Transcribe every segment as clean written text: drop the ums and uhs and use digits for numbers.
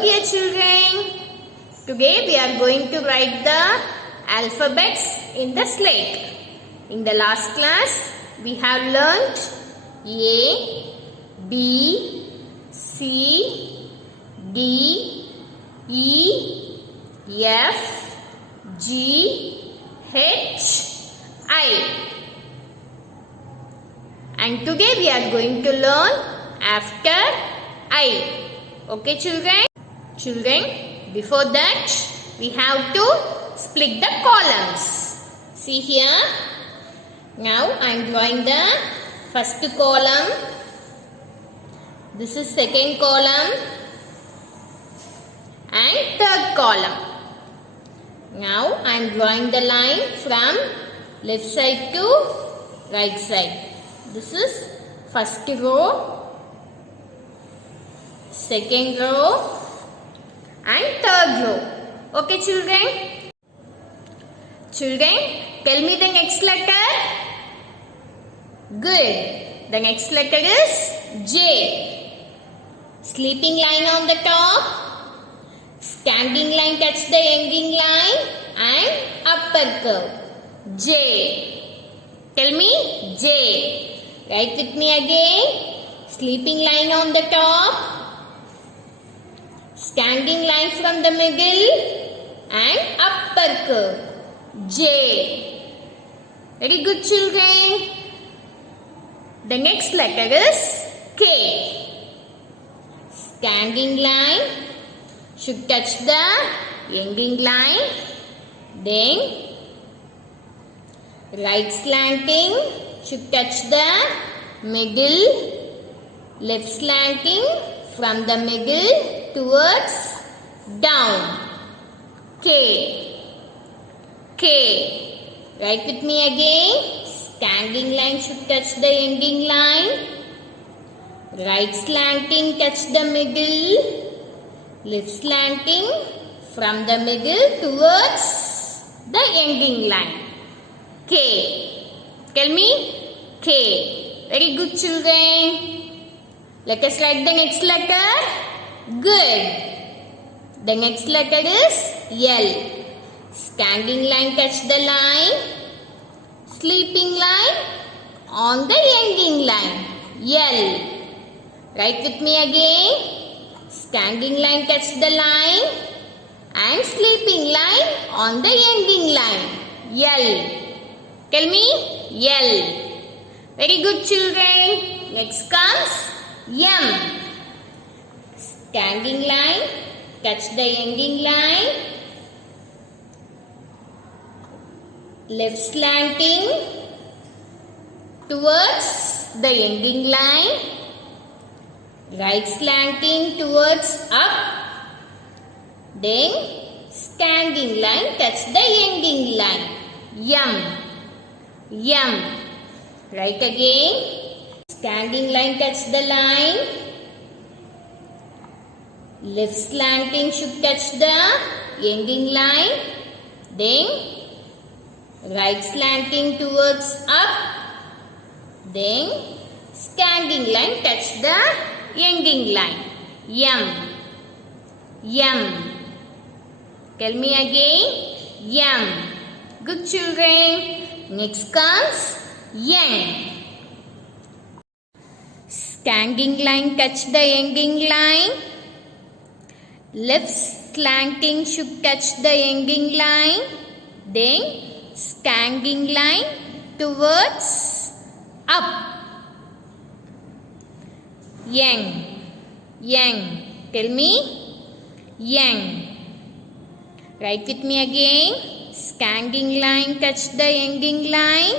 dear children. Today we are going to write the alphabets in the slate. In the last class we have learnt A, B, C, D, E, F, G, H, I. And today we are going to learn after I. Okay children? Children, before that we have to split the columns. See here. Now I am drawing the first column. This is second column and third column. Now I am drawing the line from left side to right side. This is first row, second row and third row. Okay children? Children, tell me the next letter. Good. The next letter is J. Sleeping line on the top, standing line touch the ending line and upper curve. J. Tell me J. Write with me again. Sleeping line on the top, standing line from the middle and upper curve. J. Very good children. The next letter is K. Standing line should touch the ending line. Then right slanting should touch the middle. Left slanting from the middle towards down. K. K. Write with me again. Standing line should touch the ending line. Right slanting touch the middle. Left slanting from the middle towards the ending line. K. Tell me K. Very good children. Let us write the next letter. Good. The next letter is L. Standing line touch the line. Sleeping line on the ending line. L. Write with me again. Standing line touch the line and sleeping line on the ending line. L. Tell me L. Very good children. Next comes M. Standing line touch the ending line. Left slanting towards the ending line. Right slanting towards up. Then standing line touch the ending line. M. M. Write again. Standing line touch the line. Left slanting should touch the ending line. Then right slanting towards up. Then standing line touch the ending line. M. M. Tell me again. M. Good children. Next comes N. Standing line touch the ending line. Left slanting should touch the ending line. Then standing line towards up. Yang. Yang. Tell me Yang. Write with me again. Standing line touch the ending line.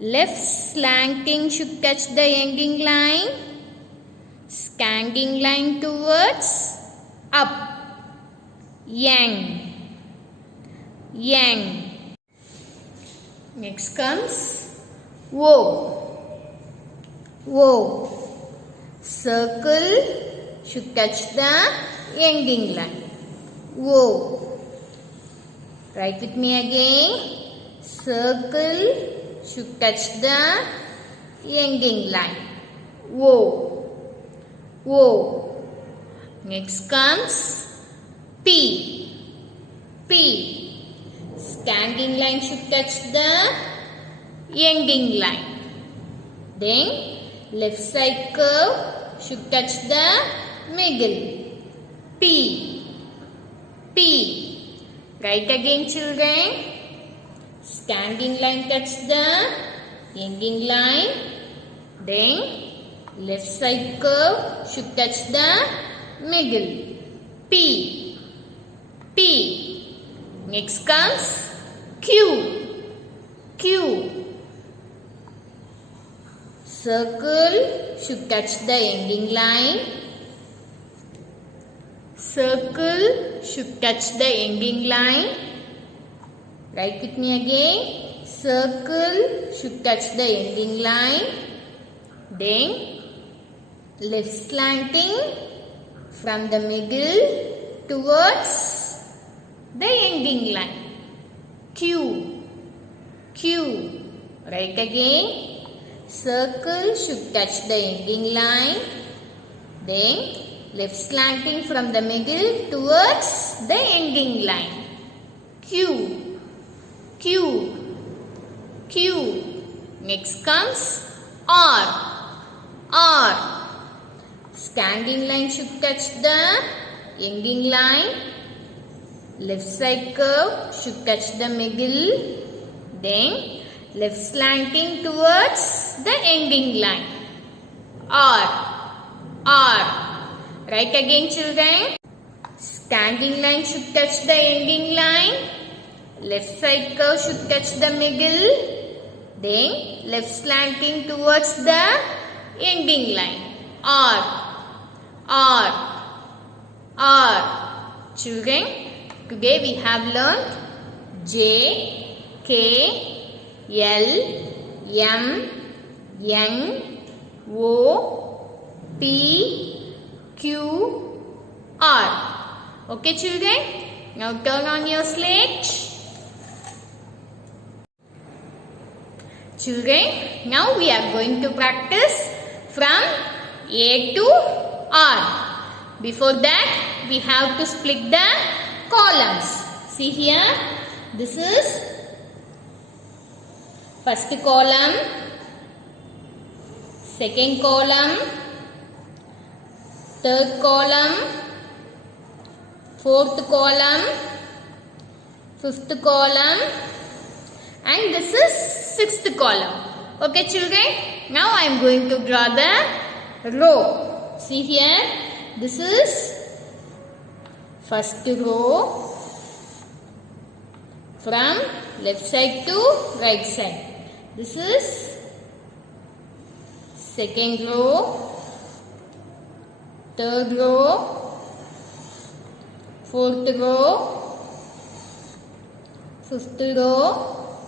Left slanting should touch the ending line. Standing line towards up. Yang. Yang. Next comes O. O. Circle should touch the ending line. O. Write with me again. Circle should touch the ending line. O. O. Next comes P. P. Standing line should touch the ending line. Then left side curve should touch the middle. P. P. Right again, children. Standing line touch the ending line. Then left side curve should touch the middle. P. P. Next comes Q. Q. Circle should touch the ending line. Circle should touch the ending line. Write with me again. Circle should touch the ending line. Then left slanting from the middle towards the ending line. Q. Q. Write again. Circle should touch the ending line. Then left slanting from the middle towards the ending line. Q. Q. Q. Next comes R. R. Standing line should touch the ending line. Left side curve should touch the middle. Then left slanting towards the ending line. R. R. Write again, children. Standing line should touch the ending line. Left side curve should touch the middle. Then left slanting towards the ending line. R. R. R. Children, today we have learned J, K, L, M, N, O, P, Q, R. Okay, children? Now turn on your slate. Children, now we are going to practice from A to R. Before that, we have to split the columns. See here, this is first column, second column, third column, fourth column, fifth column, and this is sixth column. Okay, children? Now I am going to draw the row. See here, this is first row from left side to right side. This is second row, third row, fourth row, fifth row,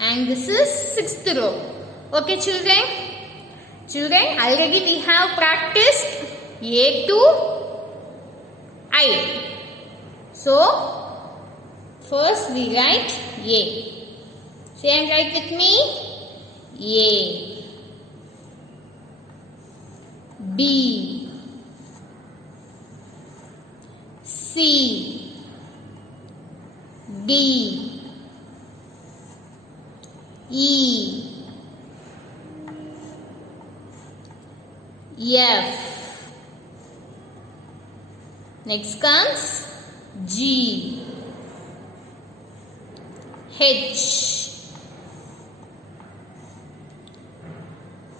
and this is sixth row. Okay, children? Children, already we have practiced A to I. So, first we write A. Say and write with me. A. B. C. D. E. F. Next comes G. H.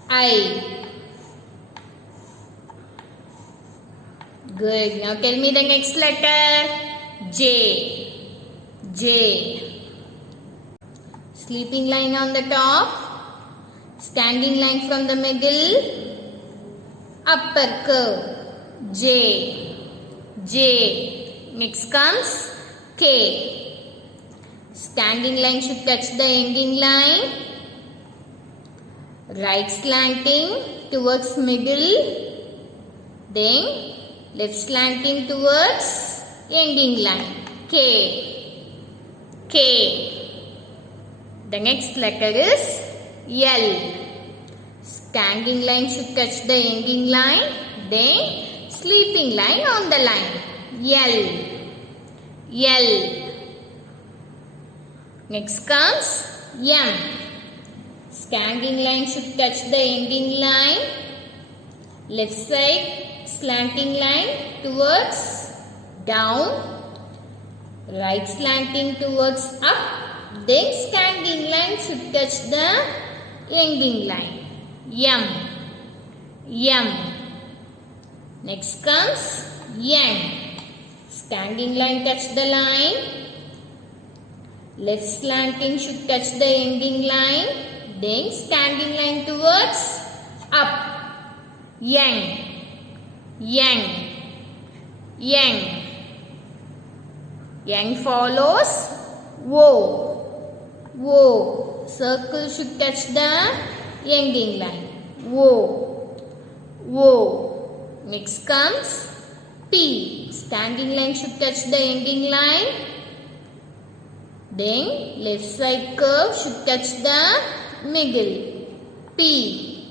I. Good. Now tell me the next letter. J. J. Sleeping line on the top. Standing line from the middle. Upper curve. J. J. Next comes K. Standing line should touch the ending line. Right slanting towards middle. Then left slanting towards ending line. K. K. The next letter is L. Standing line should touch the ending line. Then Sleeping line on the line. L. L. Next comes M. Standing line should touch the ending line. Left side slanting line towards down. Right slanting towards up. Then standing line should touch the ending line. M. M. Next comes N. Standing line touch the line. Left slanting should touch the ending line. Then standing line towards up. Yang. Yang. Yang. Yang follows wo. Wo. Circle should touch the ending line. Wo. Wo. Next comes P. Standing line should touch the ending line. Then left side curve should touch the middle. P.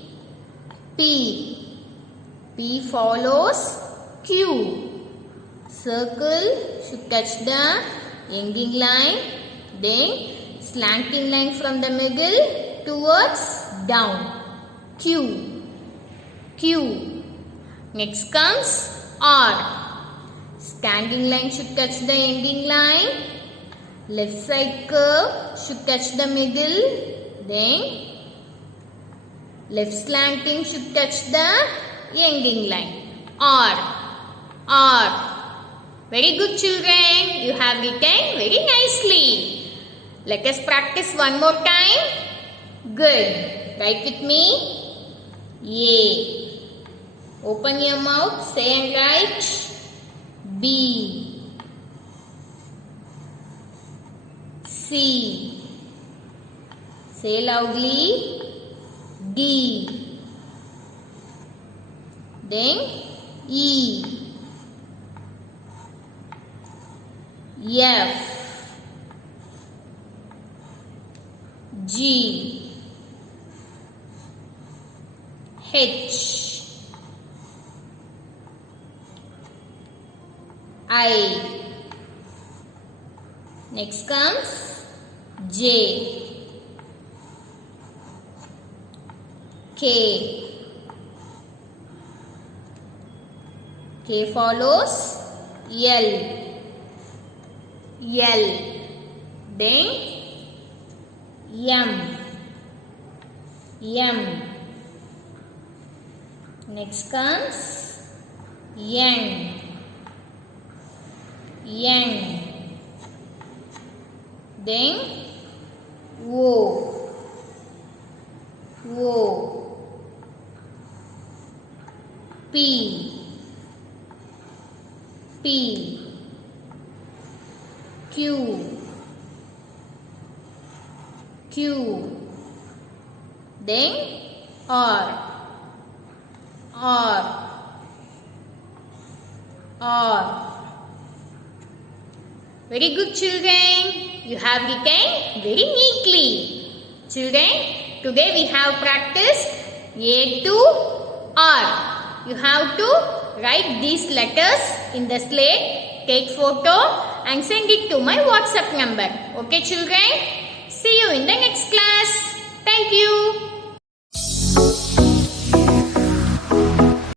P. P follows Q. Circle should touch the ending line. Then slanting line from the middle towards down. Q. Q. Next comes R. Standing line should touch the ending line. Left side curve should touch the middle. Then left slanting should touch the ending line. R. R. Very good, children. You have written very nicely. Let us practice one more time. Good. Write with me. A. Open your mouth. Say and write. B. C. Say loudly. D. Then E. F. G. H. I. Next comes J. K. K follows L. L. Then M. M. Next comes N. N. Then O. O. P. P. Q. Q. Then R. R. R. Very good, children. You have written very neatly. Children, today we have practiced A to R. You have to write these letters in the slate, take photo and send it to my WhatsApp number. Okay, children? See you in the next class. Thank you.